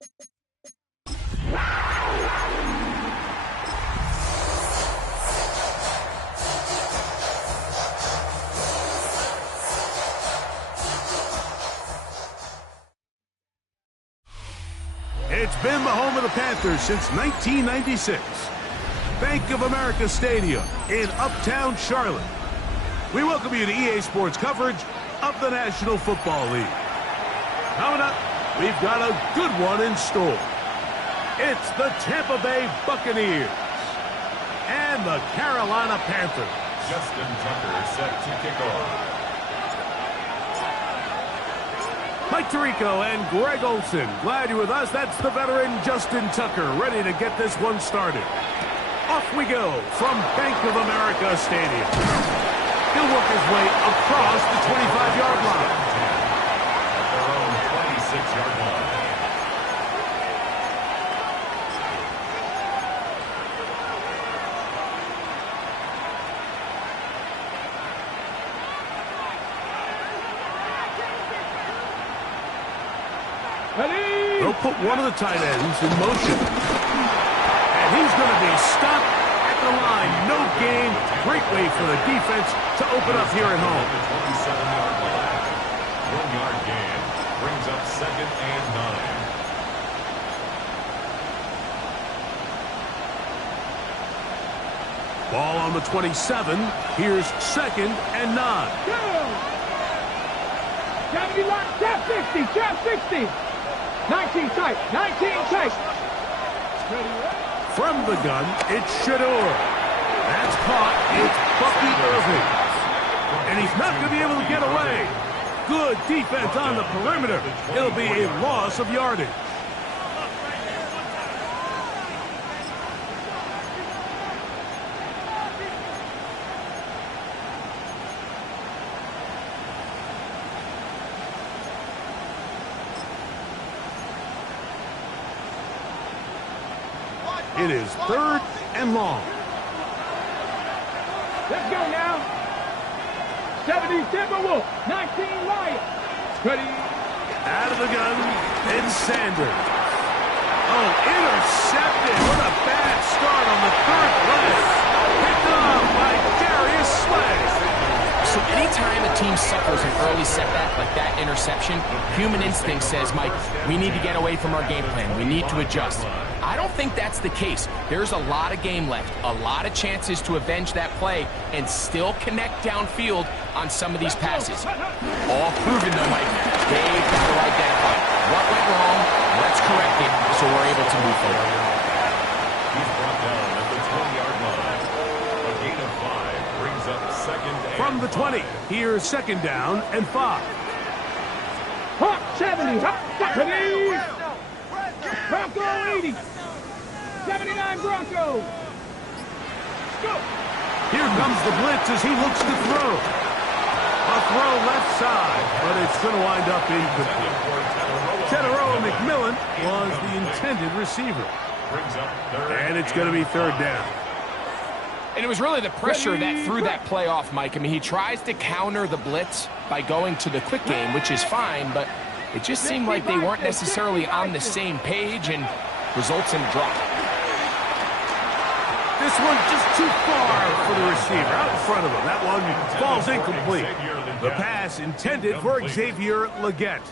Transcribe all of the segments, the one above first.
It's been the home of the Panthers since 1996. Bank of America Stadium in Uptown Charlotte. We welcome you to EA Sports coverage of the National Football League. Coming up, we've got a good one in store. It's the Tampa Bay Buccaneers and the Carolina Panthers. Justin Tucker set to kick off. Mike Tirico and Greg Olson, glad you're with us. That's the veteran Justin Tucker, ready to get this one started. Off we go from Bank of America Stadium. He'll work his way across the 25-yard line. At their own 26-yard line. They'll put one of the tight ends in motion. And he's going to be stopped at the line. No gain. Great way for the defense to open up here at home. 27-yard line. 1-yard gain. Brings up 2nd and 9. Ball on the 27. Here's 2nd and 9. Gotta be locked. Trap 60. Trap 60. 19 tight. 19 tight. From the gun, it's Shador. That's caught. It's Bucky Irving. And he's not going to be able to get away. Good defense on the perimeter. It'll be a loss of yardage. It is 3rd and long. Let's go now. 70 Timberwolves. 19 Lions. Ready. Out of the gun, it's Sanders. Oh, intercepted. What a bad start on the 3rd play. Picked off by Darius Slay. So anytime a team suffers an early setback like that interception, human instinct says, Mike, we need to get away from our game plan. We need to adjust. I don't think that's the case. There's a lot of game left, a lot of chances to avenge that play and still connect downfield on some of these passes. All proven, though, Mike. They've got to identify what went wrong, let's correct it so we're able to move forward. He's brought down at the 20-yard line. A gain of 5 brings up 2nd and From the 20, here's 2nd down and 5. Hawk 70. Ready. Bronco 80. 79 Broncos. Go. Here comes the blitz as he looks to throw. A throw left side, but it's going to wind up incomplete. Teteroa McMillan was the intended receiver. brings up 3rd. And it's going to be 3rd down. And it was really the pressure that threw that play off, Mike. I mean, he tries to counter the blitz by going to the quick game, which is fine, but it just seemed like they weren't necessarily on the same page and results in a drop. This one just too far for the receiver, out in front of him. That one falls incomplete. The pass intended for Xavier Legette.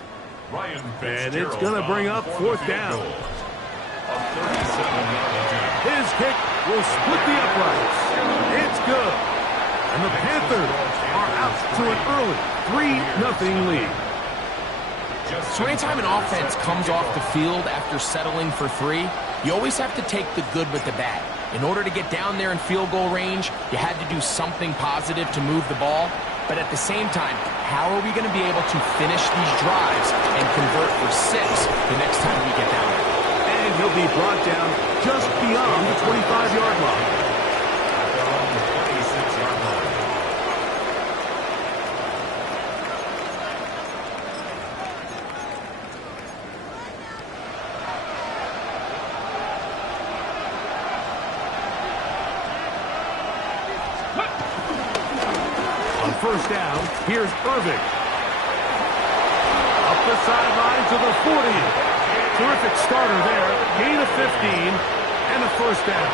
And it's going to bring up 4th down. His kick will split the uprights. It's good. And the Panthers are out to an early 3-0 lead. So anytime an offense comes off the field after settling for 3, you always have to take the good with the bad. In order to get down there in field goal range, you had to do something positive to move the ball. But at the same time, how are we going to be able to finish these drives and convert for 6 the next time we get down there? And he'll be brought down just beyond the 25-yard line. First down, here's Irving. Up the sideline to the 40. Terrific starter there. Gain of 15 and a first down.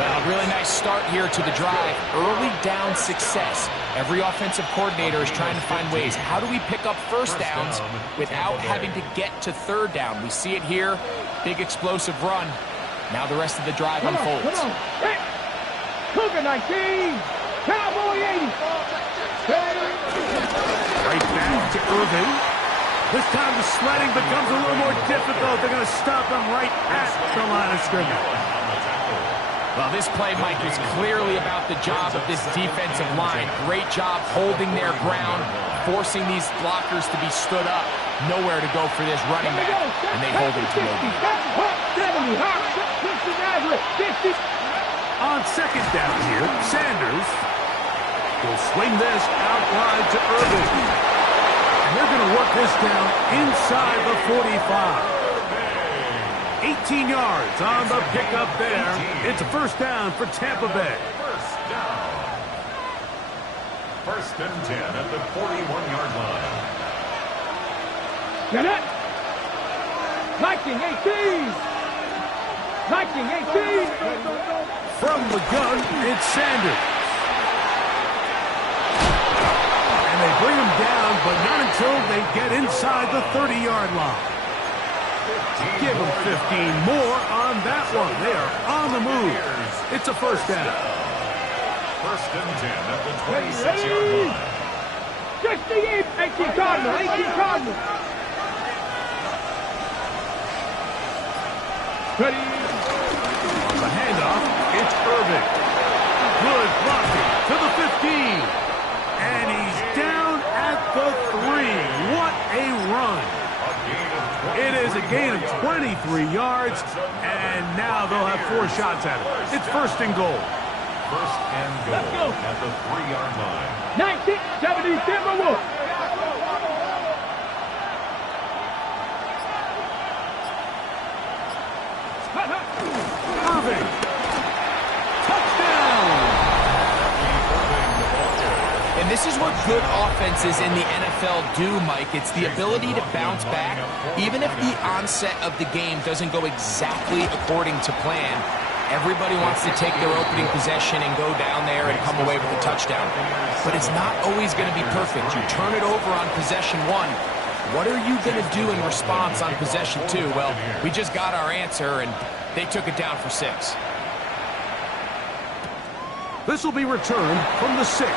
Well, really nice start here to the drive. Early down success. Every offensive coordinator is trying to find ways. How do we pick up first downs without having to get to third down? We see it here. Big explosive run. Now the rest of the drive unfolds. Come on. Hey. Cougar 19. Cowboy 80. Right back to Irvin. This time the sledding becomes a little more difficult. They're going to stop him right at the line of scrimmage. Well, this play, Mike, was clearly about the job of this defensive line. Great job holding their ground, forcing these blockers to be stood up. Nowhere to go for this running back, and they hold him to no gain. On second down here, Sanders will swing this out wide to Irvin. And they're going to work this down inside the 45. 18 yards on the pickup there. It's a first down for Tampa Bay. First and 10 at the 41-yard line. Get it. 19-18. 19-18. From the gun, it's Sanders. And they bring him down, but not until they get inside the 30-yard line. Give them 15 more on that one. They are on the move. It's a first down. First and 10 at the 26-yard line. 18 Cardinal. 18 Cardinal. Ready. On the handoff, it's Irvin. Good blocking to the 15. And he's down at the 3. What a run. It is a gain of 23 yards, and now they'll have 4 shots at it. It's first and goal. First and goal at the 3-yard line. 1970 Timberwolves. Irving. Touchdown. And this is what good offenses in the NFL do, Mike. It's the ability to bounce back. Even if the onset of the game doesn't go exactly according to plan, everybody wants to take their opening possession and go down there and come away with a touchdown. But it's not always going to be perfect. You turn it over on possession 1. What are you going to do in response on possession 2? Well, we just got our answer, and they took it down for 6. This will be returned from the 6.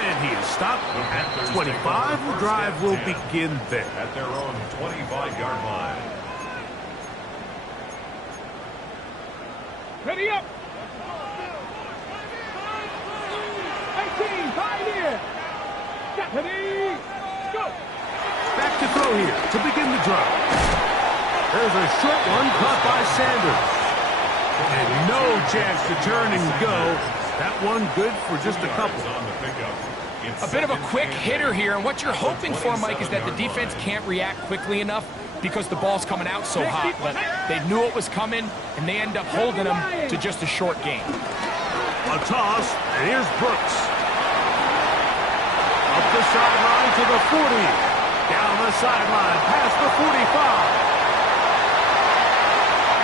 And he is stopped at 25. The drive will begin there. At their own 25-yard line. Ready up. 18 Pioneer. Ready. Go. Back to throw here to begin the drive. There's a short one caught by Sanders. And no chance to turn and go. That one good for just a couple. A bit of a quick hitter here, and what you're hoping for, Mike, is that the defense can't react quickly enough because the ball's coming out so hot. But they knew it was coming, and they end up holding them to just a short gain. A toss, and here's Brooks. Up the sideline to the 40. Down the sideline, past the 45.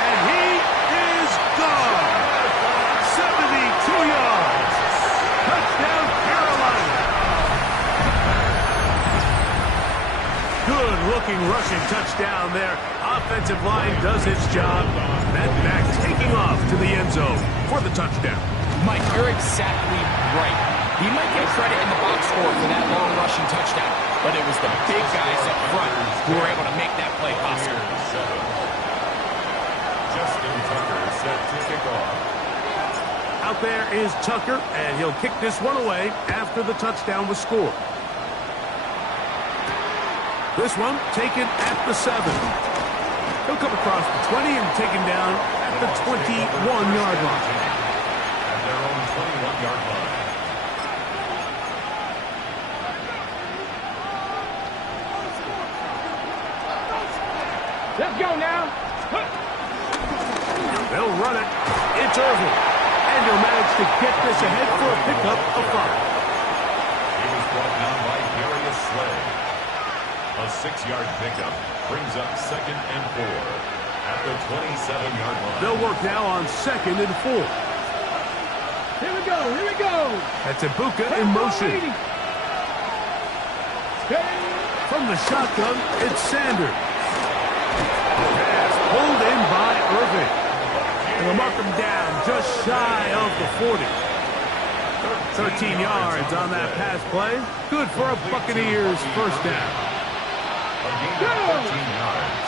And he is gone. 72 yards. Touchdown, Carolina. Good-looking rushing touchdown there. Offensive line does its job. That back taking off to the end zone for the touchdown. Mike, you're exactly right. He might get credit in the box score for that long rushing touchdown, but it was the big guys up front who were able to make that play possible. Justin Tucker set to kick off. Out there is Tucker, and he'll kick this one away after the touchdown was scored. This one taken at the 7. He'll come across the 20 and taken down at the 21-yard line. At their own 21-yard line. Let's go now. They'll run it. It's Irvin. And he'll manage to get this ahead for a pickup of 5. He was brought down by Darius Slay. A 6-yard pickup brings up 2nd and 4 at the 27-yard line. They'll work now on 2nd and 4. Here we go, here we go. That's a bucs in motion. From the shotgun, it's Sanders. Pass pulled in by Irving. And they'll mark him down just shy of the 40. 13 yards on that pass play. Good for a Buccaneers first down. A gain of 13 yards.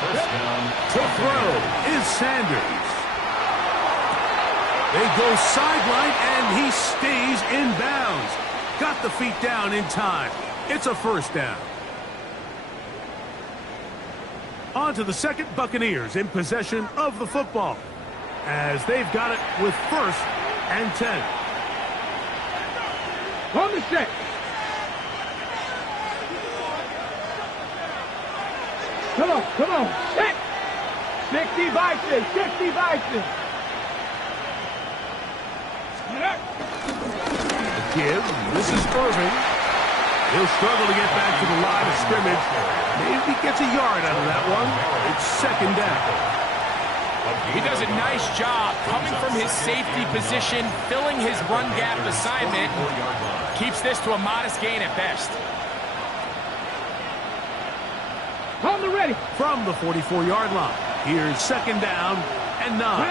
First down. To throw is Sanders. They go sideline, and he stays in bounds. Got the feet down in time. It's a first down. On to the second, Buccaneers in possession of the football, as they've got it with 1st and 10. On the set. Come on, come on. Set. 60 Vices, 60 Vices. The give. This is Irving. He'll struggle to get back to the line of scrimmage. Maybe gets a yard out of that one. It's 2nd down. He does a nice job coming from his safety position, filling his run gap assignment. Keeps this to a modest gain at best. On the ready. From the 44-yard line, here's 2nd down and 9.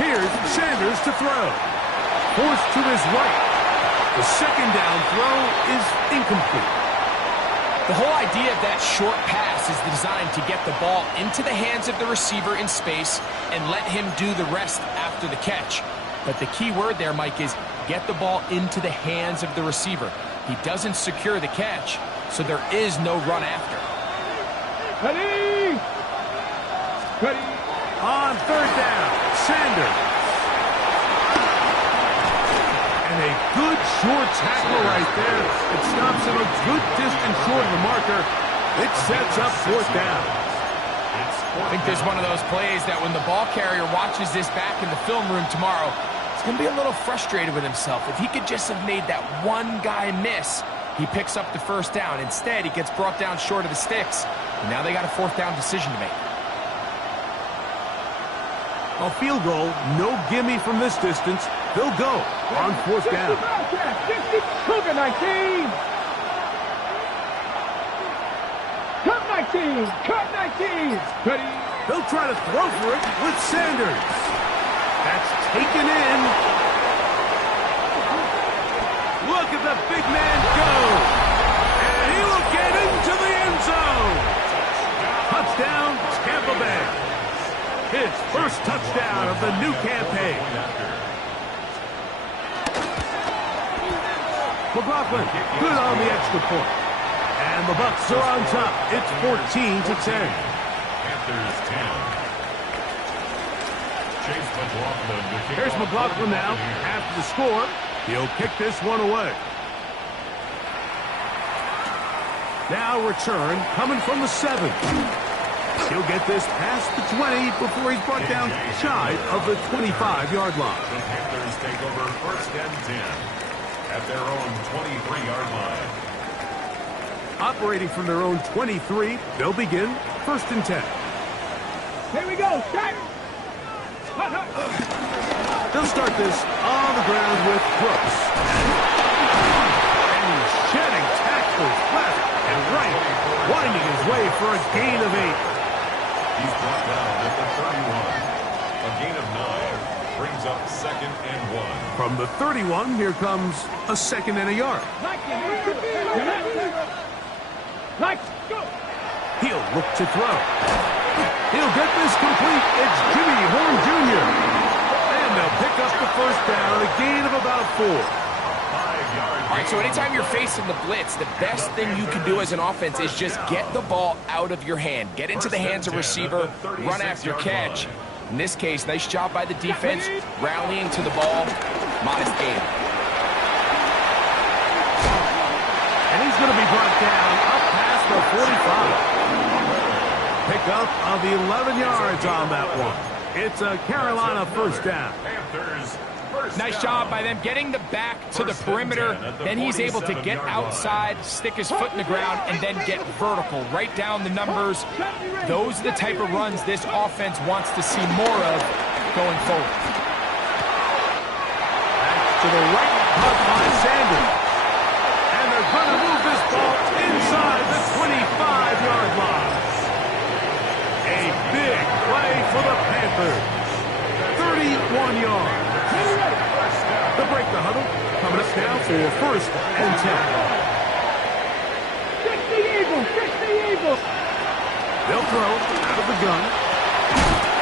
Here's Sanders to throw. Forced to his right. The 2nd down throw is incomplete. The whole idea of that short pass is designed to get the ball into the hands of the receiver in space and let him do the rest after the catch. But the key word there, Mike, is get the ball into the hands of the receiver. He doesn't secure the catch, so there is no run after. Ready. Ready. On 3rd down, Sanders. And a good short tackle right there. It stops him a good distance short of the marker. It sets up 4th down. I think there's one of those plays that when the ball carrier watches this back in the film room tomorrow, he's going to be a little frustrated with himself. If he could just have made that one guy miss, he picks up the 1st down. Instead, he gets brought down short of the sticks. And now they got a 4th down decision to make. A field goal, no gimme from this distance. They'll go on 4th down. 60, Cougar 19. Cut 19. Cut 19. Ready. They'll try to throw for it with Sanders. That's taken in. Look at the big man go. And he will get into the end zone. Touchdown, Tampa Bay. His first touchdown of the new campaign. McLaughlin, good on the extra point. And the Bucs are on top. It's 14-10. Panthers 10. Chase McLaughlin. Here's McLaughlin now. After the score, he'll kick this one away. Now return coming from the 7. He'll get this past the 20 before he's brought down shy of the 25-yard line. The Panthers take over 1st and 10 at their own 23-yard line. Operating from their own 23, they'll begin 1st and 10. Here we go. Start. They'll start this on the ground with Brooks. And he's shedding tackles left and right, winding his way for a gain of 8. He's brought down at the 31. A gain of 9 brings up 2nd and 1. From the 31, here comes a 2nd and a yard. He'll look to throw. He'll get this complete. It's Jimmy Horn Jr. And they'll pick up the 1st down, a gain of about 4. All right, so anytime you're facing the blitz, the best thing you can do as an offense is just get the ball out of your hand. Get into the hands of receiver, run after catch. In this case, nice job by the defense, rallying to the ball. Modest gain. And he's going to be brought down up past the 45. Pickup of 11 yards on that one. It's a Carolina 1st down. Panthers 1st Nice job by them getting the back to the perimeter. Then he's able to get outside, stick his foot in the ground, and then get vertical, right down the numbers. Those are the type of runs this offense wants to see more of going forward. To the right, caught by Sanders. And they're going to move this ball inside the 25-yard line. A big play for the Panthers. 31 yards. To break the huddle, coming up now for first and 10. 60 Eagles, 60 Eagles. They'll throw out of the gun.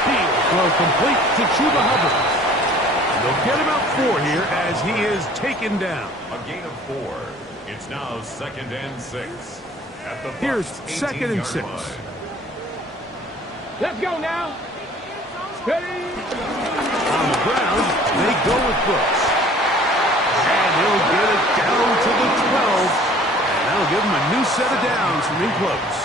He'll throw complete to Chuba Hubbard. They'll get about 4 here as he is taken down. A gain of 4. It's now 2nd and 6. At the Here's Bucs' 2nd and 6. line. Let's go now. Ready? On the ground, they go with Brooks. And he'll get it down to the 12. And that'll give him a new set of downs from in close.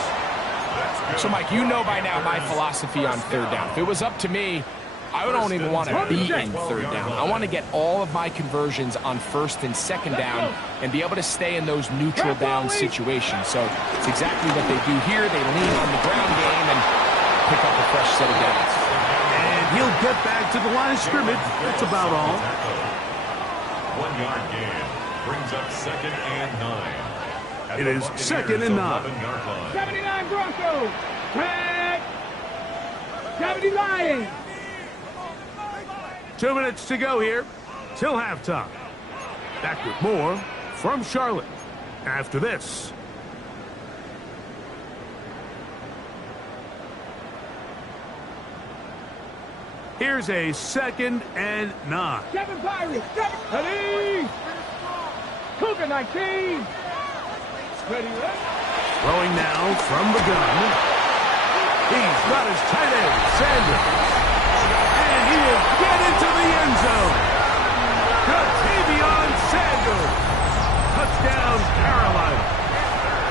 So, Mike, you know by now my philosophy on third down. If it was up to me, I don't even want to be in third down. I want to get all of my conversions on first and second down and be able to stay in those neutral down situations. So it's exactly what they do here. They lean on the ground game and pick up a fresh set of downs. And he'll get back to the line of scrimmage. That's about all. 1 yard gain brings up 2nd and 9. It is 2nd and 9. 79 Broncos. Red. 70 Lions. 2 minutes to go here till halftime. Back with more from Charlotte after this. Here's a 2nd and 9. 7 Pirates. 7. Ready. Cougar 19. Ready. Throwing now from the gun. He's got his tight end, Sanders. And he will get into the end zone. Ja'Tavion Sanders. Touchdown, Carolina.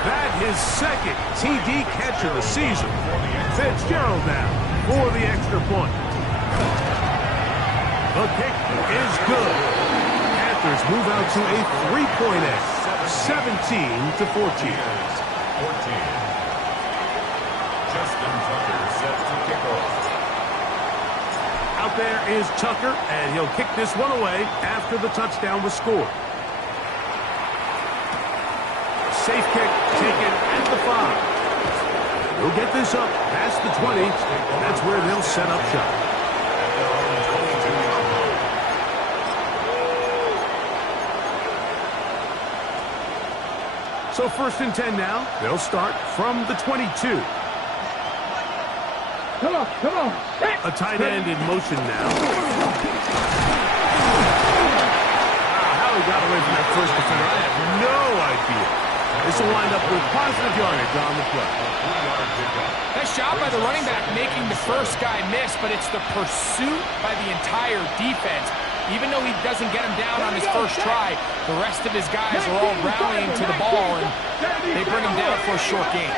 That his 2nd TD catch of the season. Fitzgerald now for the extra point. The kick is good. Panthers move out to a 3-point edge. 17-14. Justin Tucker set to kick off. Out there is Tucker, and he'll kick this one away after the touchdown was scored. Safe kick taken at the 5. He'll get this up past the 20. That's where they'll set up shop. So 1st and 10 now. They'll start from the 22. Come on, come on. A tight end in motion now. How he got away from that first defender, I have no idea. This will wind up with positive yardage on the play. Nice job by the running back making the first guy miss, but it's the pursuit by the entire defense. Even though he doesn't get him down on his first try, the rest of his guys are all rallying to the ball, and they bring him down for a short gain.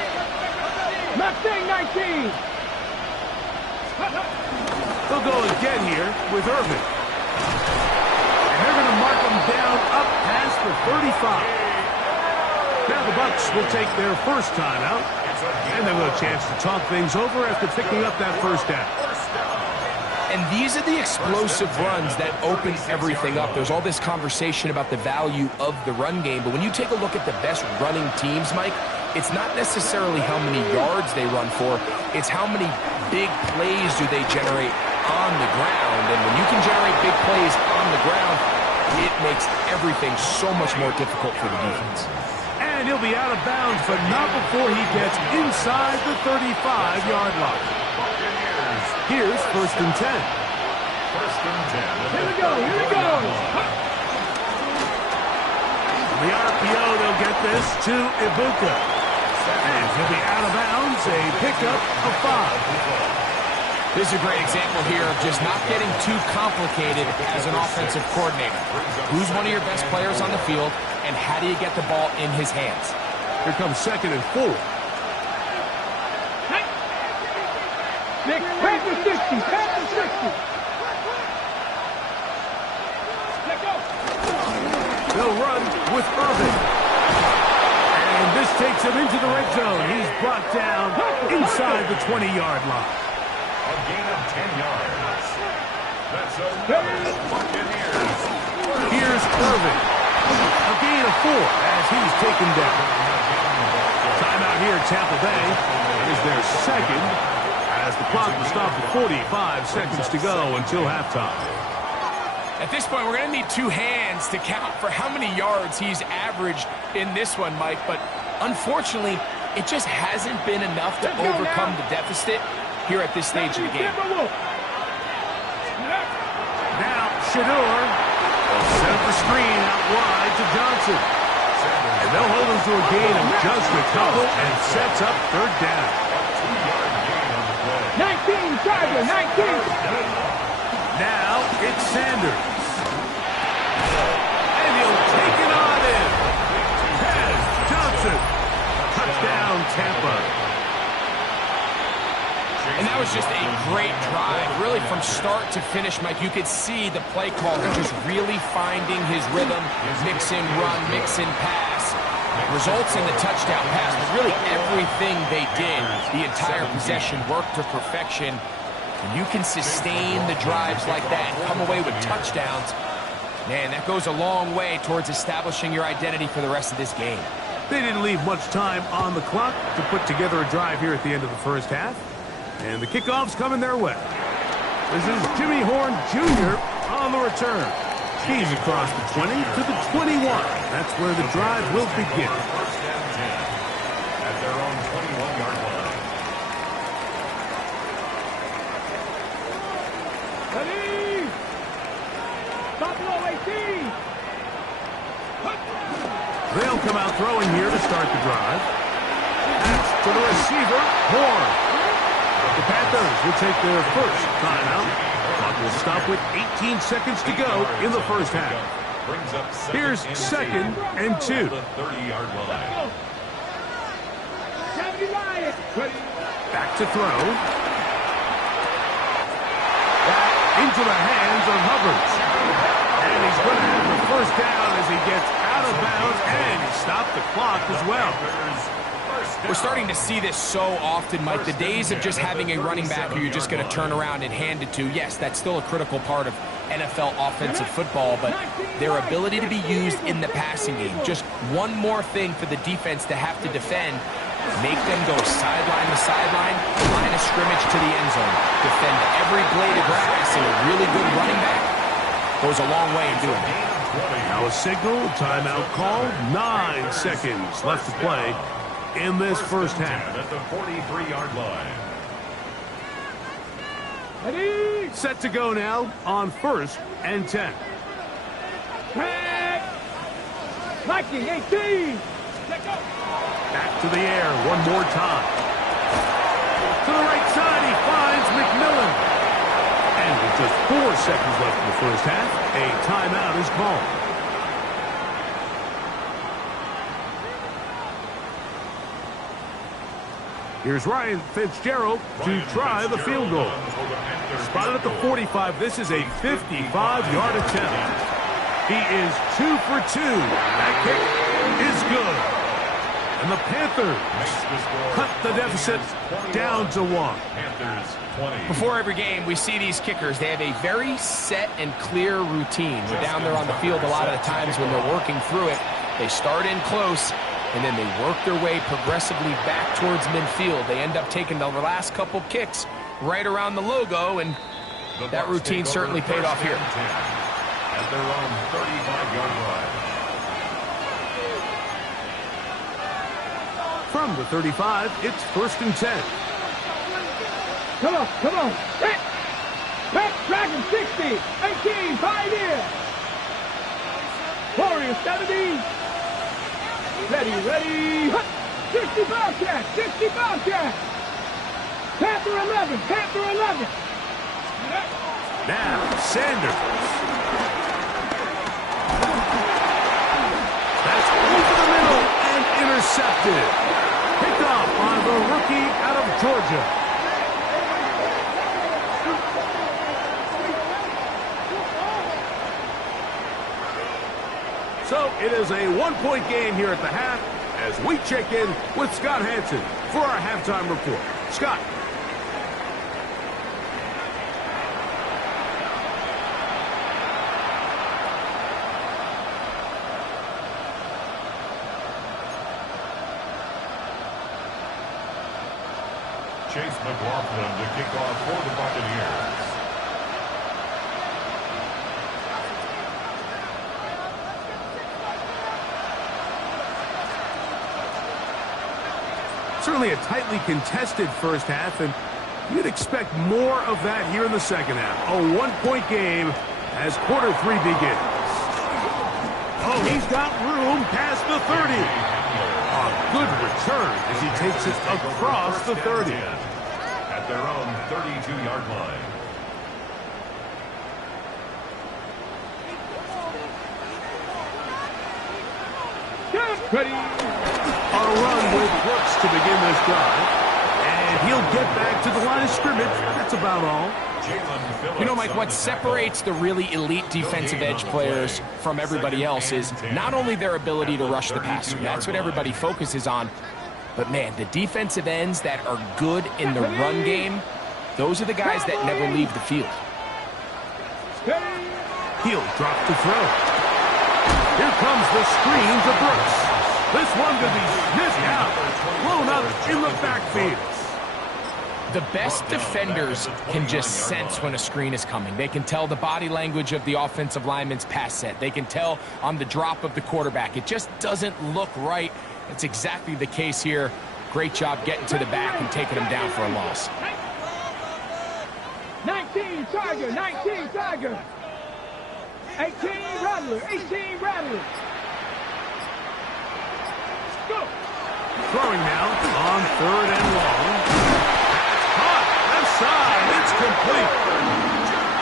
Mustang 19. They'll go again here with Irvin. And they're going to mark him down up past the 35. Now the Bucs will take their first time out, and they'll have a chance to talk things over after picking up that first down. And these are the explosive runs that open everything up. There's all this conversation about the value of the run game, but when you take a look at the best running teams, Mike, it's not necessarily how many yards they run for, it's how many big plays do they generate on the ground. And when you can generate big plays on the ground, it makes everything so much more difficult for the defense. And he'll be out of bounds, but not before he gets inside the 35-yard line. Here's 1st and 10. 1st and 10. Here we go, here we go. The RPO, they'll get this to Ibuka. And he'll be out of bounds, a pickup of 5. This is a great example here of just not getting too complicated as an offensive coordinator. Who's one of your best players on the field, and how do you get the ball in his hands? Here comes 2nd and 4. Nick, Panthers 60, Panthers 60. They'll run with Irvin. And this takes him into the red zone. He's brought down inside the 20-yard line. A gain of 10 yards. That's another Buccaneers. Here's Irvin. A gain of 4 as he's taken down. Timeout here, Tampa Bay. Is their second as the clock will stop at 45 seconds to go until halftime. At this point, we're going to need 2 hands to count for how many yards he's averaged in this one, Mike. But unfortunately, it just hasn't been enough to overcome the deficit here at this stage of the game. Now, Shador will set up the screen out wide to Johnson. And they'll hold him to a gain of just a couple and sets up third down. 19, Charger, 19. Now it's Sanders. And he'll take it on in. Has Johnson. Touchdown, Tampa. And that was just a great drive. Really, from start to finish, Mike, you could see the play caller just really finding his rhythm. Mix in run, mix in pass. Results in the touchdown pass. But really, everything they did, the entire possession, worked to perfection. And you can sustain the drives like that, come away with touchdowns. Man, that goes a long way towards establishing your identity for the rest of this game. They didn't leave much time on the clock to put together a drive here at the end of the first half. And the kickoff's coming their way. This is Jimmy Horn Jr. on the return. He's across the 20 to the 21. That's where the drive will begin. First down 10 at their own 21-yard line. Ready. Buffalo 18. They'll come out throwing here to start the drive. That's to the receiver, Horn. The Panthers will take their first timeout. Clock will stop with 18 seconds to go in the first half. Here's second and 2. 30-yard line. Back to throw. Back into the hands of Hubbard. And he's going to have the first down as he gets out of bounds, and he stopped the clock as well. We're starting to see this so often, Mike. The days of just having a running back who you're just going to turn around and hand it to, yes, that's still a critical part of NFL offensive football, but their ability to be used in the passing game, just one more thing for the defense to have to defend, make them go sideline to sideline, line of scrimmage to the end zone, defend every blade of grass, and a really good running back goes a long way in doing it. Now a signal, timeout called, 9 seconds left to play in this first half. At the 43-yard line. Ready. Set to go now on 1st and 10. Viking 18. Back to the air one more time. To the right side, he finds McMillan. And with just 4 seconds left in the first half, a timeout is called. Here's Ryan Fitzgerald to try the field goal. Spotted at the 45. This is a 55-yard attempt. He is 2 for 2. That kick is good. And the Panthers cut the deficit down to 1. Before every game, we see these kickers. They have a very set and clear routine. We're down there on the field a lot of the times when they're working through it. They start in close, and then they work their way progressively back towards midfield. They end up taking the last couple kicks right around the logo, and that routine certainly paid off here. At their own 35-yard line. From the 35, it's 1st and 10. Come on, come on. Hit. Hit. Dragon 60. 18. Pioneer. Warrior 70. Ready. 60 Bobcat. 60 Bobcat. Panther 11. Panther 11. Now, Sanders. That's over the middle and intercepted. Picked off by the rookie out of Georgia. So It is a one-point game here at the half as we check in with Scott Hansen for our halftime report. Scott. Chase McLaughlin to kick off for the Buccaneers. Certainly a tightly contested first half, and you'd expect more of that here in the second half. A one-point game as quarter 3 begins. Oh, he's got room past the 30. A good return as he takes it across the 30. At their own 32-yard line. Ready. A run with Brooks to begin this drive. And he'll get back to the line of scrimmage. That's about all. You know, Mike, what separates the really elite defensive edge players from everybody else is not only their ability to rush the passer. That's what everybody focuses on. But, man, the defensive ends that are good in the run game, those are the guys that never leave the field. He'll drop to throw. Here comes the screen to Brooks. This one could be sniffed out, blown up in the backfield. The best defenders can just sense when a screen is coming. They can tell the body language of the offensive lineman's pass set. They can tell on the drop of the quarterback. It just doesn't look right. It's exactly the case here. Great job getting to the back and taking him down for a loss. 19 Tiger, 19 Tiger. 18 Rattler, 18 Rattler. Go. Throwing now on 3rd and long. Caught left side. It's complete.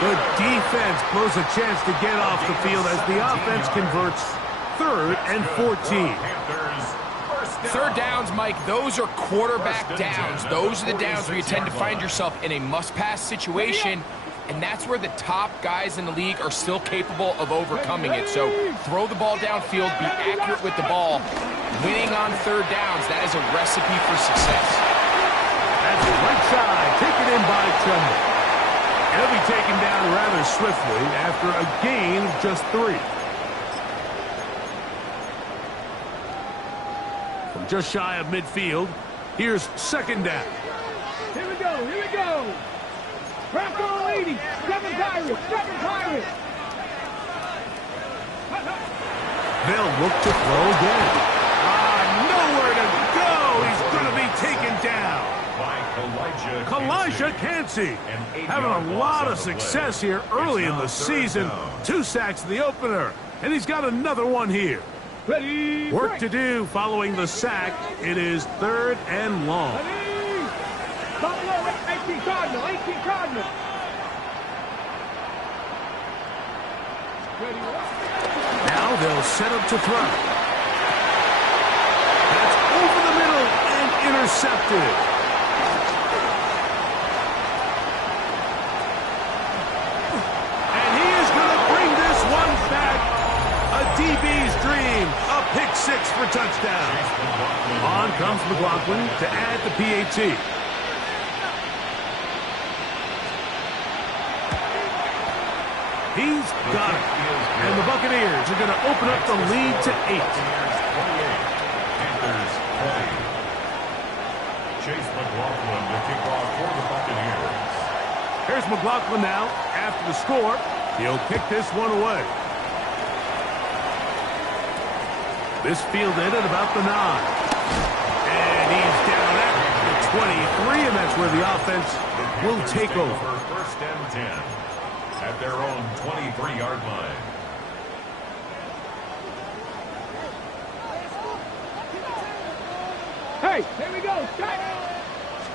The defense blows a chance to get off the field as the offense converts 3rd and 14. 3rd downs, Mike, those are quarterback downs. Those are the downs where you tend to find yourself in a must-pass situation, and that's where the top guys in the league are still capable of overcoming it. So throw the ball downfield, be accurate with the ball. Winning on 3rd downs, that is a recipe for success. That's the right side, taken in by Tremble. And he'll be taken down rather swiftly after a gain of just 3. From just shy of midfield, here's 2nd down. Here we go, here we go. Bronco 80, 7 Pirates, 7 Pirates. They'll look to throw again. Nowhere to go. He's going to be taken down. Kalijah Kancey having a lot of success here early in the season. 2 sacks in the opener, and he's got another one here. Ready. Work to do following the sack. It is 3rd and long. Ready. Buffalo, 18 Cardinal, 18 Cardinal. Ready. Now they'll set up to throw. That's over the middle and intercepted. And he is going to bring this one back. A DB's dream. A pick 6 for touchdown. On comes McLaughlin to add the PAT. He's got it. And the Buccaneers are going to open up the lead to 8. Chase McLaughlin to kick off for the Buccaneers. Here's McLaughlin now. After the score, he'll kick this one away. This fielded at about the 9. And he's down at the 23, and that's where the offense will take over. 1st and 10 at their own 23-yard line. Hey, here we go. Check.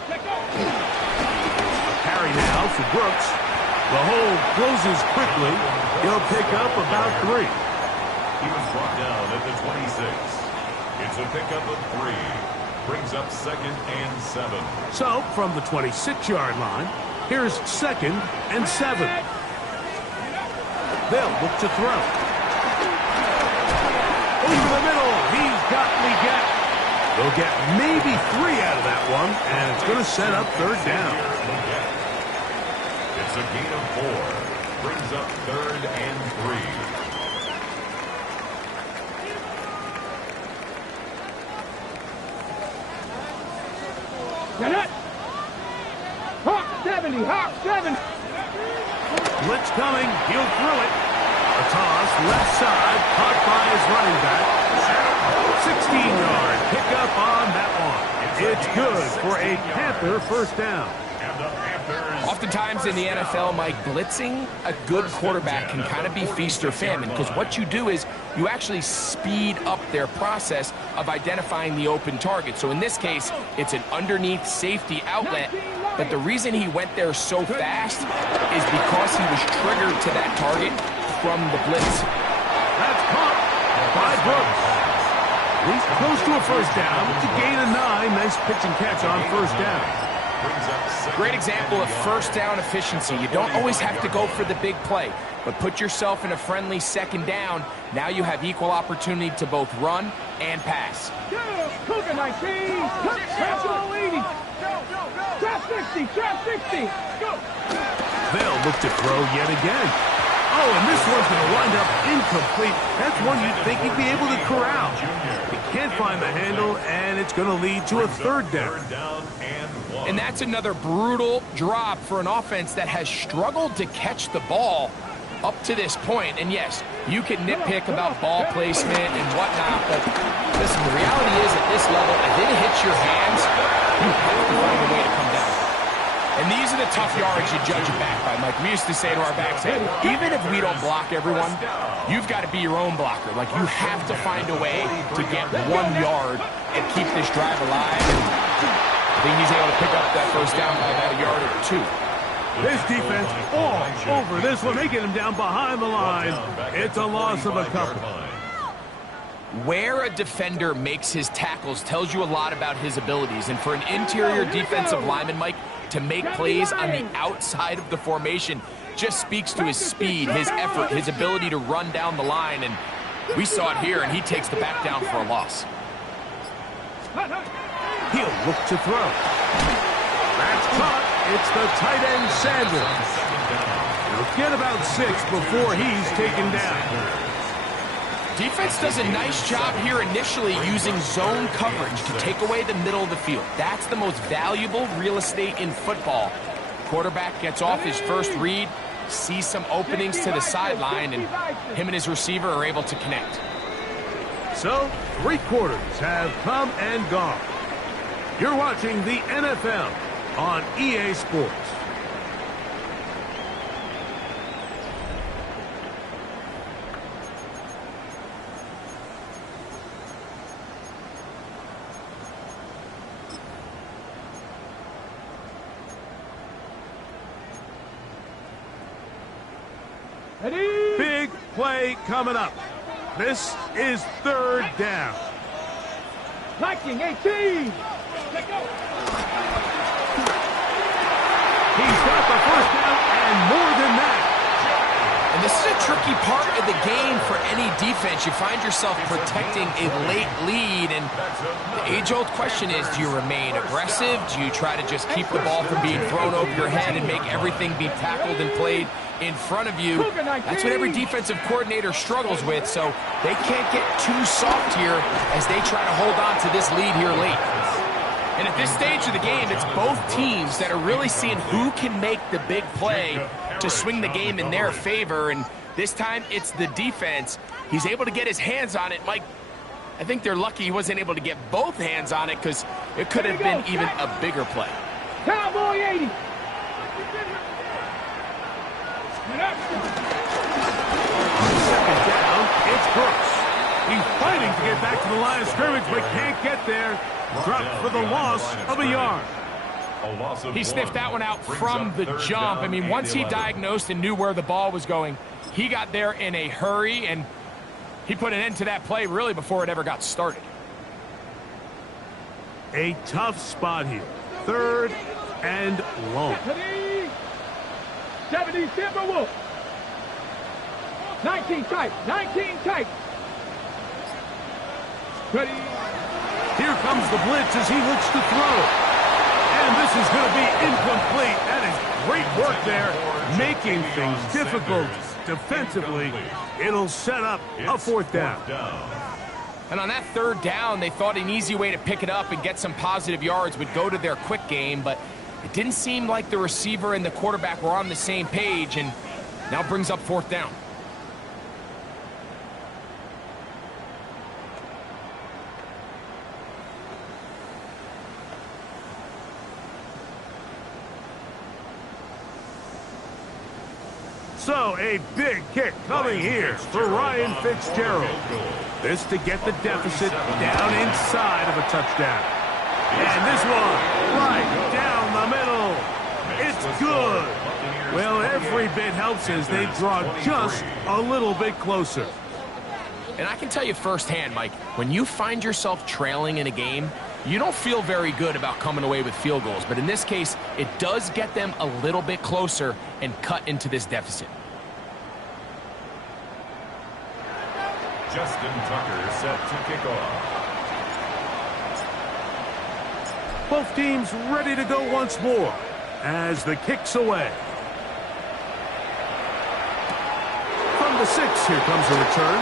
Check out. Carry now for Brooks. The hole closes quickly. He'll pick up about 3. He was brought down at the 26. It's a pickup of 3. Brings up 2nd and 7. So, from the 26-yard line, here's 2nd and 7. They'll look to throw. over the middle. He's got Leggett. They'll get maybe 3 out of that one, and it's going to set up third down. It's a gain of 4. Brings up 3rd and 3. Get it! Hawk 70, Hawk 70. Blitz coming, he'll throw it. A toss, left side, caught by his running back. 16-yard pickup on that one. It's good for a Panther first down. Oftentimes in the NFL, Mike, blitzing a good quarterback can kind of be feast or famine, because what you do is you actually speed up their process of identifying the open target. So in this case, it's an underneath safety outlet, but the reason he went there so fast is because he was triggered to that target from the blitz. That's caught by Brooks. He's close to a first down. It's a gain of 9. Nice pitch and catch on first down. Great example of first down efficiency. You don't always have to go for the big play, but put yourself in a friendly second down. Now you have equal opportunity to both run and pass. Cougar 19, trap ball 80, trap 60, trap 60. Go. They'll look to throw yet again. Oh, and this one's going to wind up incomplete. That's one you'd think he'd be able to corral. He can't find the handle, and it's going to lead to a third down. And that's another brutal drop for an offense that has struggled to catch the ball up to this point. And yes, you can nitpick about ball placement and whatnot, but listen, the reality is at this level, if it hits your hands, you have to find a way to come down. And these are the tough yards you judge it back by, Mike. We used to say to our backs, hey, even if we don't block everyone, you've got to be your own blocker. Like, you have to find a way to get 1 yard and keep this drive alive. And I think he's able to pick up that first down by about a yard or 2. This defense all over this one. They get him down behind the line. It's a loss of a couple. Where a defender makes his tackles tells you a lot about his abilities. And for an interior defensive lineman, Mike, to make plays on the outside of the formation just speaks to his speed, his effort, his ability to run down the line. And we saw it here, and he takes the back down for a loss. He'll look to throw. That's caught. It's the tight end, Sanders. He'll get about 6 before he's taken down. Defense does a nice job here initially using zone coverage to take away the middle of the field. That's the most valuable real estate in football. Quarterback gets off his first read, sees some openings to the sideline, and him and his receiver are able to connect. So, 3 quarters have come and gone. You're watching the NFL on EA Sports. Ready? Big play coming up. This is third down. Liking 18. Let go. He's got the first down and more than that. And this is a tricky part of the game for any defense. You find yourself protecting a late lead, and the age-old question is, do you remain aggressive? Do you try to just keep the ball from being thrown over your head and make everything be tackled and played in front of you? That's what every defensive coordinator struggles with, so they can't get too soft here as they try to hold on to this lead here late. And at this stage of the game, it's both teams that are really seeing who can make the big play to swing the game in their favor, and this time it's the defense. He's able to get his hands on it. Mike, I think they're lucky he wasn't able to get both hands on it, because it could have been even a bigger play. Cowboy 80. Second down, it's Brooks. He's fighting to get back to the line of scrimmage, but can't get there. Dropped for the loss of a yard. He sniffed that one out from the jump. I mean, once he diagnosed and knew where the ball was going, he got there in a hurry, and he put an end to that play really before it ever got started. A tough spot here. Third and long. 70 Timberwolves. 19 tight. 19 tight. Ready. Here comes the blitz as he looks to throw. And this is going to be incomplete. That is great work there, making things difficult defensively. It'll set up a fourth down. And on that third down, they thought an easy way to pick it up and get some positive yards would go to their quick game, but it didn't seem like the receiver and the quarterback were on the same page, and now brings up fourth down. So, a big kick coming here for Ryan Fitzgerald. This to get the deficit down inside of a touchdown. And this one, right down the middle. It's good. Well, every bit helps as they draw just a little bit closer. And I can tell you firsthand, Mike, when you find yourself trailing in a game, you don't feel very good about coming away with field goals. But in this case, it does get them a little bit closer and cut into this deficit. Justin Tucker set to kick off. Both teams ready to go once more as the kick's away. From the 6, here comes a return.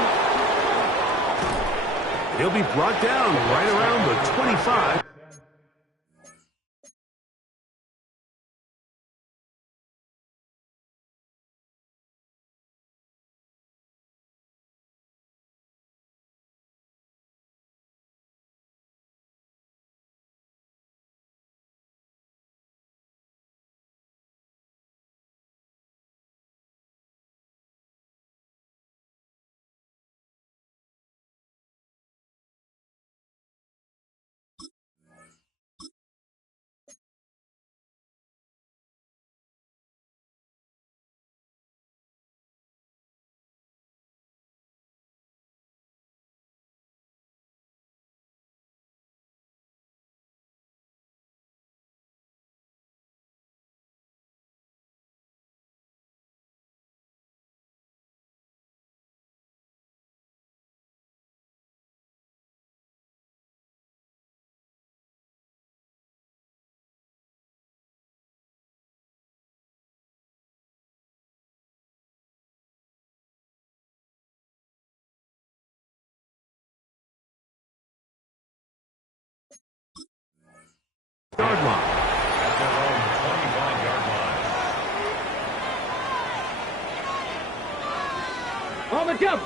He'll be brought down right around the 25. Yard line. At their own 25-yard line. On the jump.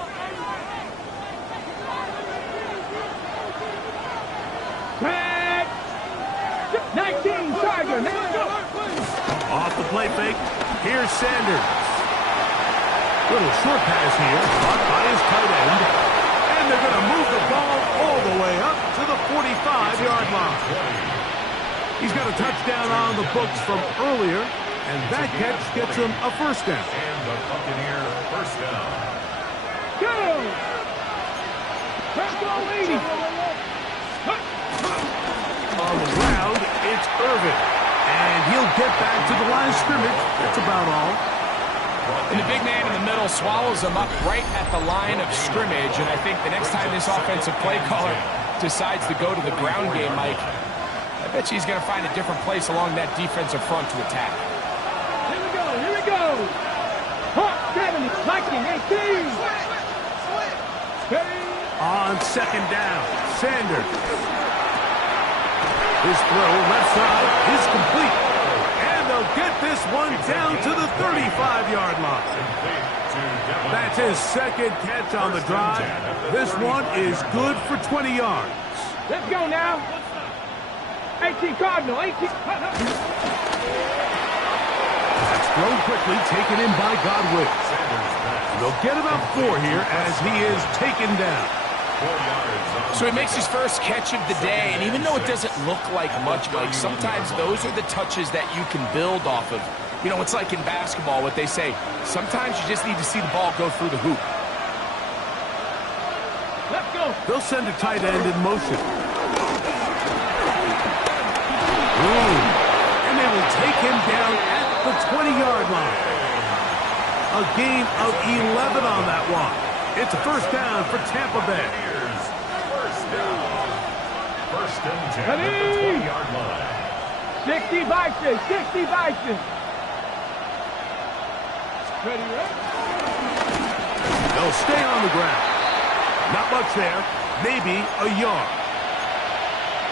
Back. 19, Tiger. Off the play fake. Here's Sanders. Little short pass here, caught by his tight end. And they're going to move the ball all the way up to the 45-yard line. He's got a touchdown on the books from earlier, and that catch gets him a first down. And the Buccaneer first down. Go! Let's go, lady! On the ground, it's Irvin. And he'll get back to the line of scrimmage. That's about all. And the big man in the middle swallows him up right at the line of scrimmage, and I think the next time this offensive play caller decides to go to the ground game, Mike, I bet you he's going to find a different place along that defensive front to attack. Here we go, here we go! Hawk 70, Viking 18! Steady! On second down, Sanders. His throw left side is complete. And they'll get this one down to the 35-yard line. That's his second catch on the drive. This one is good for 20 yards. Let's go now! 18 Cardinal, 18 Cardinal. That's thrown quickly, taken in by Godwin. They'll get about 4 here as he is taken down. So he makes his first catch of the day, and even though it doesn't look like much, Mike, sometimes those are the touches that you can build off of. You know, it's like in basketball, what they say, sometimes you just need to see the ball go through the hoop. Let's go! They'll send a tight end in motion. And they will take him down at the 20-yard line. A gain of 11 on that one. It's a first down for Tampa Bay. First down. First and 10 at the 20-yard line. 60 Bison, 60 Bison. Ready, ready? They'll stay on the ground. Not much there. Maybe a yard.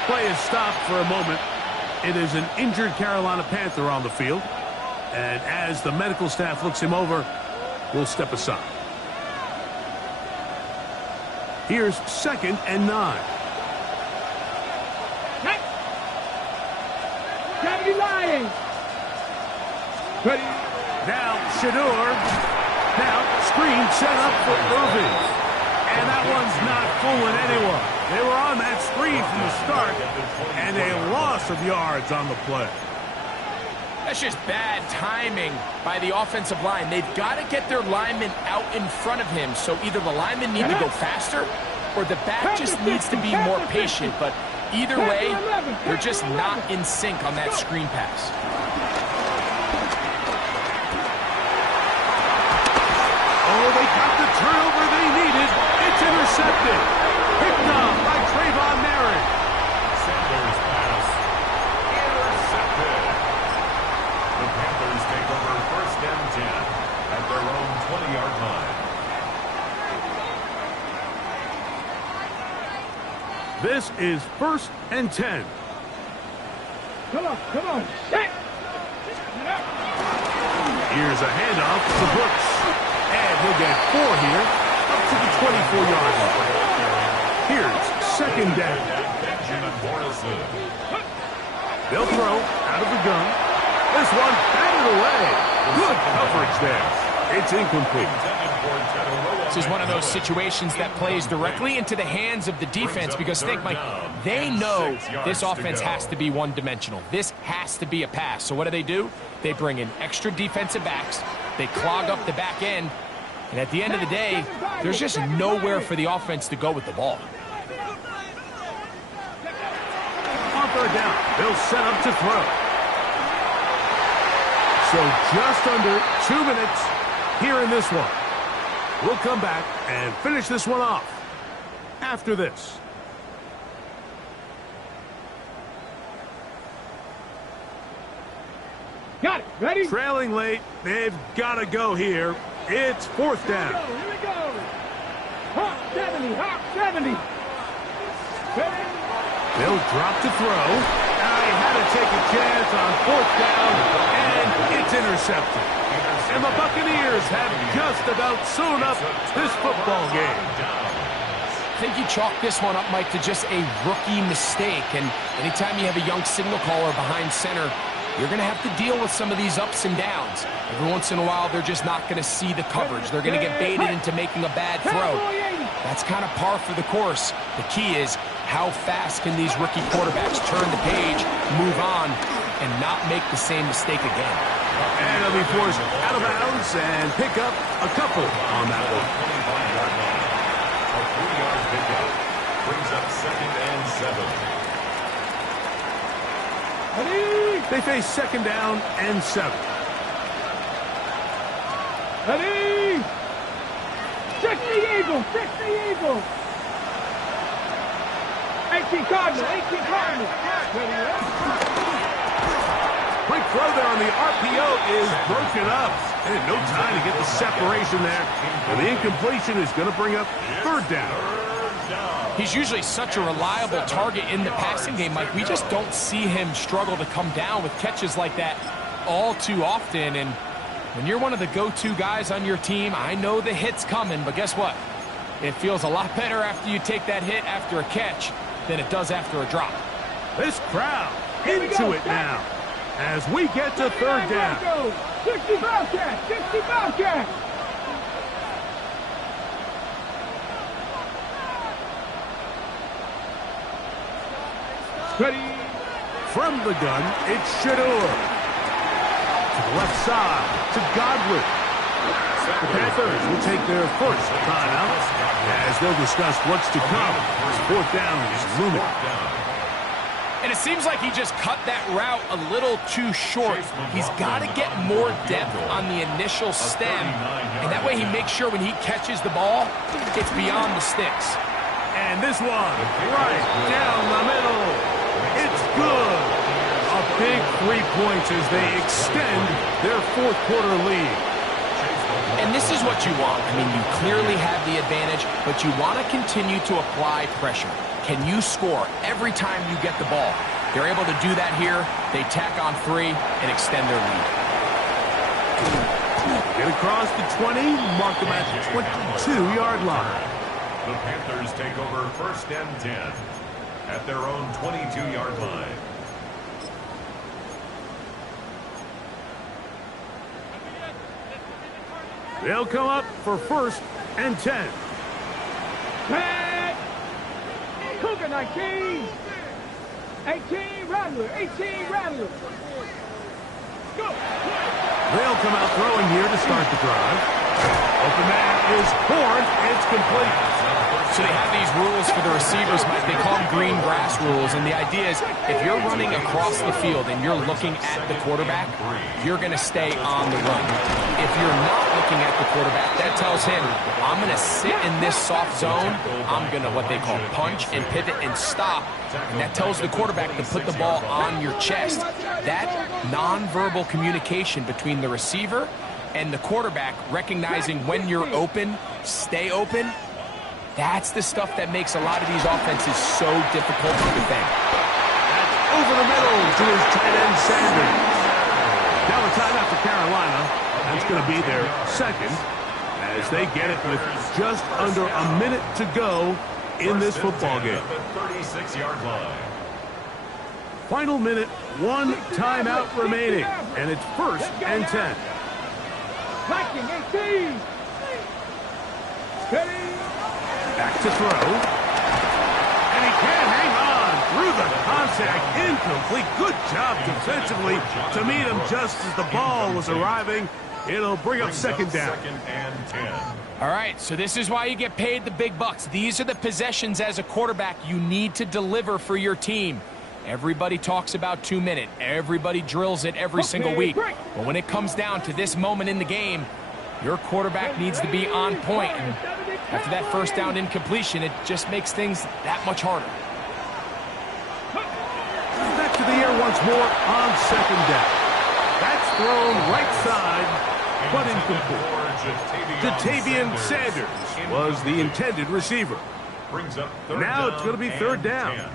Play is stopped for a moment. It is an injured Carolina Panther on the field. And as the medical staff looks him over, we'll step aside. Here's 2nd and 9. Deputy Lions. Ready? Now, Shadur. Now, screen set up for Irving. And that one's not fooling anyone. They were on that screen from the start, and a loss of yards on the play. That's just bad timing by the offensive line. They've got to get their linemen out in front of him, so either the linemen need to go faster or the back just needs to be more patient. But either way, they're just not in sync on that screen pass. Oh, they got the turnover they needed. It's intercepted. Picked up by Trayvon Merritt. Sanders' pass intercepted. The Panthers take over 1st and 10 at their own 20-yard line. This is 1st and 10. Come on. Set. Here's a handoff to Brooks. And he'll get 4 here, up to the 24-yard line. Here's 2nd down. They'll throw out of the gun. This one batted away. Good coverage there. It's incomplete. This is one of those situations that plays directly into the hands of the defense because, think, Mike, they know this offense has to be one-dimensional. This has to be a pass. So what do? They bring in extra defensive backs. They clog up the back end. And at the end of the day, there's just nowhere for the offense to go with the ball. On 3rd down, they'll set up to throw. So just under 2 minutes here in this one. We'll come back and finish this one off after this. Got it. Ready? Trailing late. They've got to go here. It's 4th down. Here we go. Hawk 70. Hawk 70. Ready? They'll drop to throw. I had to take a chance on 4th down, and it's intercepted. And the Buccaneers have just about sewn up this football game. I think you chalk this one up, Mike, to just a rookie mistake. And anytime you have a young signal caller behind center, you're going to have to deal with some of these ups and downs. Every once in a while, they're just not going to see the coverage. They're going to get baited into making a bad throw. That's kind of par for the course. The key is how fast can these rookie quarterbacks turn the page, move on, and not make the same mistake again. And they'll be forced out of bounds and pick up a couple on that one. A 3-yard pickup brings up 2nd and 7. Ready? They face 2nd down and 7. Ready? 60 Eagles. 60 Eagles. 18 Cardinals. 18 Cardinals. Ready? Quick throw there on the RPO is broken up. And no time to get the separation there. And the incompletion is going to bring up 3rd down. He's usually such a reliable target in the passing game, Mike. We just don't see him struggle to come down with catches like that all too often. And when you're one of the go-to guys on your team, I know the hit's coming, but guess what? It feels a lot better after you take that hit after a catch than it does after a drop. This crowd into it now as we get to 3rd down. 60 Bobcats. 60 Bobcats. Ready? From the gun, it's Shadur. To the left side, to Godwin. The Panthers will take their first timeout as they'll discuss what's to come. This 4th down is looming. And it seems like he just cut that route a little too short. He's got to get more depth on the initial stem, and that way he makes sure when he catches the ball, it's beyond the sticks. And this one, right down the middle. good. A big 3 points as they extend their fourth quarter lead. And this is what you want. I mean, you clearly have the advantage, but you want to continue to apply pressure. Can you score every time you get the ball? They're able to do that here. They tack on 3 and extend their lead. Get across the 20, mark them at the 22-yard line. The Panthers take over first and 10 at their own 22-yard line. They'll come up for first and 10. Tag. Cougar 19. 18 Rattler. 18 Rattler. Go. They'll come out throwing here to start the drive. Open man is Horn. It's complete. So they have these rules for the receivers, Mike. They call them green grass rules. And the idea is if you're running across the field and you're looking at the quarterback, you're going to stay on the run. If you're not looking at the quarterback, that tells him, I'm going to sit in this soft zone. I'm going to what they call punch and pivot and stop. And that tells the quarterback to put the ball on your chest. That nonverbal communication between the receiver and the quarterback, recognizing when you're open, stay open, that's the stuff that makes a lot of these offenses so difficult to defend. That's over the middle to his tight end, Sanders. Now a timeout for Carolina. That's going to be their second as they get it with just under a minute to go in this football game. 36-yard line. Final minute, 1 timeout remaining, and it's first and 10. Blocking 18. Steady. Back to throw. And he can't hang on through the contact. Incomplete. Good job defensively to meet him just as the ball was arriving. It'll bring up second down. Second and 10. All right, so this is why you get paid the big bucks. These are the possessions as a quarterback you need to deliver for your team. Everybody talks about 2 minutes. Everybody drills it every single week. But when it comes down to this moment in the game, your quarterback needs to be on point. And after that first down incompletion, it just makes things that much harder. Back to the air once more on second down. That's thrown right side, but incomplete. Jatavian Sanders was the intended receiver. Brings up third Now it's going to be third down. down.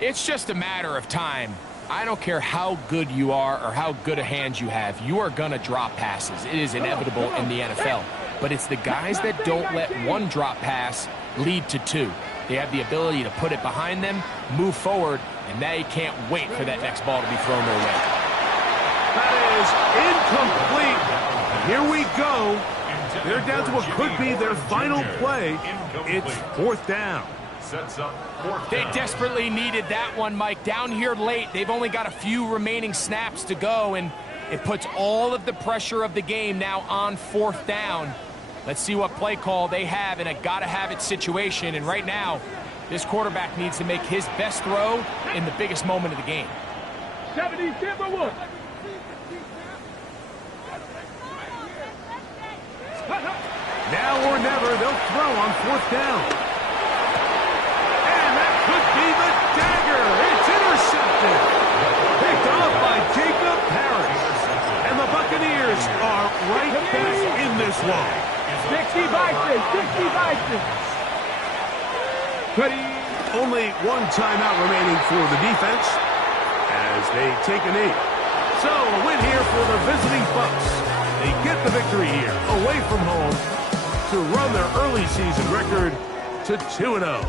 It's just a matter of time. I don't care how good you are or how good a hand you have. You are going to drop passes. It is inevitable in the NFL. But it's the guys that don't let one drop pass lead to 2. They have the ability to put it behind them, move forward, and they can't wait for that next ball to be thrown their way. That is incomplete. Here we go. They're down to what could be their final play. It's fourth down. Sets up fourth They down. desperately needed that one, Mike. Down here late, they've only got a few remaining snaps to go, and it puts all of the pressure of the game now on fourth down. Let's see what play call they have in a gotta-have-it situation. And right now, this quarterback needs to make his best throw in the biggest moment of the game. 70 Timberwolves. Now or never, they'll throw on fourth down. And that could be the dagger. It's intercepted. Picked off by Jacob Parrish. And the Buccaneers are right back in this one. 60 Vikings. 60 Vikings. Only 1 timeout remaining for the defense as they take a knee. So a win here for the visiting Bucs. They get the victory here away from home to run their early season record to 2-0.